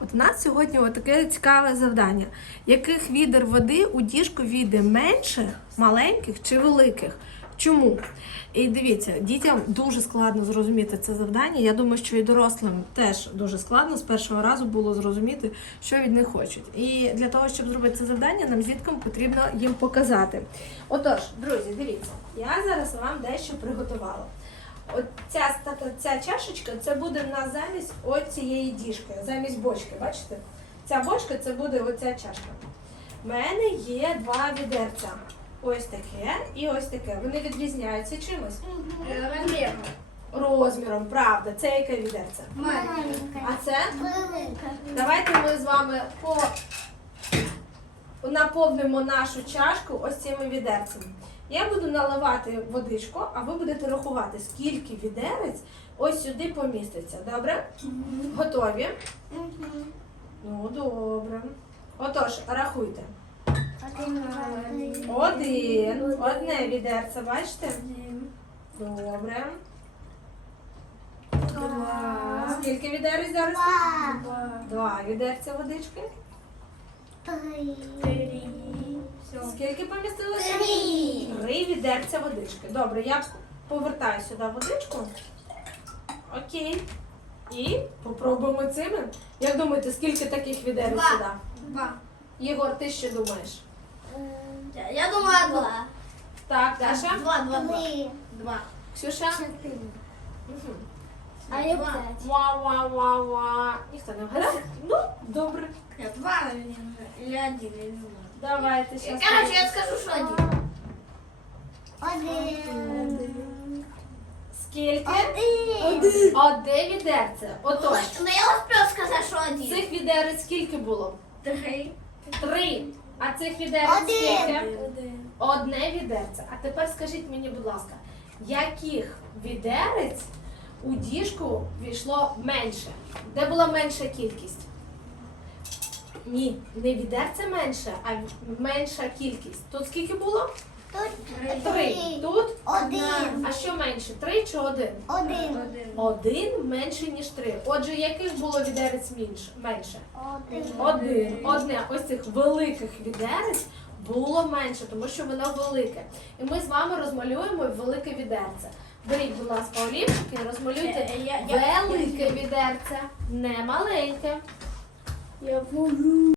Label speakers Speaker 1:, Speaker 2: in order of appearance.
Speaker 1: у нас сьогодні таке цікаве завдання. Яких відер води у діжку війде менше маленьких чи великих? Чому? І дивіться, дітям дуже складно зрозуміти це завдання. Я думаю, що і дорослим теж дуже складно з першого разу було зрозуміти, що від них хочуть. І для того, щоб зробити це завдання, нам з дітками потрібно їм показати. Отож, друзі, дивіться, я зараз вам дещо приготувала. Ця чашечка, це буде в нас замість оцієї діжки, замість бочки, бачите? Ця бочка, це буде оця чашка. У мене є два відерця. Ось таке і ось таке. Вони відрізняються чимось? Розміром, правда. Це яке відерце?
Speaker 2: Маленьке.
Speaker 1: А це?
Speaker 2: Велике.
Speaker 1: Давайте ми з вами наповнимо нашу чашку ось цими відерцями. Я буду наливати водичку, а ви будете рахувати, скільки відерець ось сюди поміститься. Добре? Готові? Ну, добре. Отож, рахуйте. Одне відерце, бачите? Добре.
Speaker 2: Два.
Speaker 1: Скільки відерець зараз? Два відерця водички.
Speaker 2: Три.
Speaker 1: Скільки помістилося?
Speaker 2: Три.
Speaker 1: 3 відерця водички. Добре, я повертаю сюди водичку. Окей. І попробуємо цими. Як думаєте, скільки таких відерець сюди?
Speaker 2: Два.
Speaker 1: Єгор, ти що думаєш?
Speaker 2: Я думаю, два.
Speaker 1: Так, Даша?
Speaker 2: Два.
Speaker 1: Ксюша? Угу.
Speaker 2: А я п'ять.
Speaker 1: Ва-ва-ва-ва. Ніхто не вгадав? Ну, добре.
Speaker 2: Два или один, я не знаю.
Speaker 1: Давайте зараз.
Speaker 2: Короче, я скажу, что один.
Speaker 1: Скільки?
Speaker 2: Один.
Speaker 1: Одне відерце. Отож,
Speaker 2: Ну я успел сказать, что один.
Speaker 1: цих відерець скільки було?
Speaker 2: Три.
Speaker 1: 3. А цих відерець
Speaker 2: Один.
Speaker 1: скільки? Одне відерце. А тепер скажіть мені, будь ласка, яких відерець у діжку війшло менше? Де була менша кількість? Ні, не відерце менше, а менша кількість. Тут скільки було?
Speaker 2: Тут
Speaker 1: 3. Тут?
Speaker 2: Один.
Speaker 1: А що менше? 3 чи 1?
Speaker 2: Один.
Speaker 1: 1 менше, ніж 3. Отже, яких було відерець менше?
Speaker 2: Один.
Speaker 1: Одне ось цих великих відерець було менше, тому що воно велике. І ми з вами розмалюємо велике відерце. Беріть, будь ласка, олівчики і розмалюйте велике відерце, не маленьке.
Speaker 2: Я буду.